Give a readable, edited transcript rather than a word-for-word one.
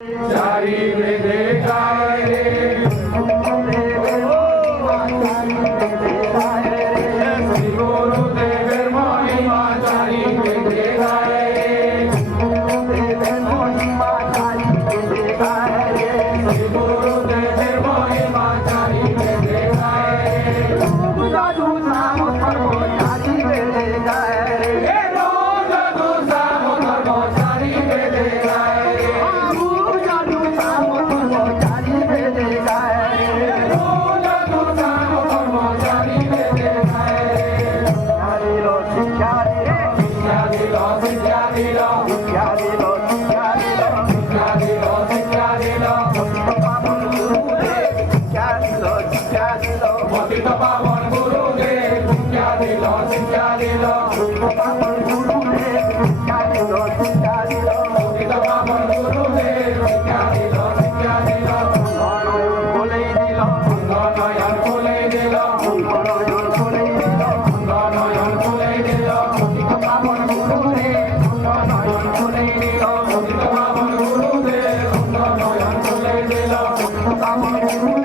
চারি বেদে গায় রে শ্রী গুরুদেবের মহিমা চারি বেদে গায় রে শ্রী গুরুদেবের মহিমা চারি বেদে গায় রে জাদু নাম ধর্ম চারি বেদে গায় রে জাদু নাম ধর্ম চারি বেদে গায় রে জাদু নাম ধর্ম চারি বেদে গায় রে জাদু নাম ধর্ম চারি বেদে গায় রে শিক্ষা দিল শিক্ষা দিল শিক্ষা দিল শিক্ষা দিল শিক্ষা দিল শিক্ষা দিল শিক্ষা দিল পাবন গুরুদেব শিক্ষা দিল শিক্ষা দিল পতিত পাবন গুরুদেব শিক্ষা দিল শিক্ষা দিল পাবন গুরুদেব শিক্ষা দিল শিক্ষা দিল পতিত পাবন গুরুদেব শিক্ষা দিল শিক্ষা দিল বলেই দিল নয়ন খুলে দিল নয়ন খুলে দিল নয়ন খুলে দিল পতিত পাবন গুরুদেব নয়ন খুলে দিল পতিত পাবন গুরুদেব নয়ন খুলে দিল পাবন গুরু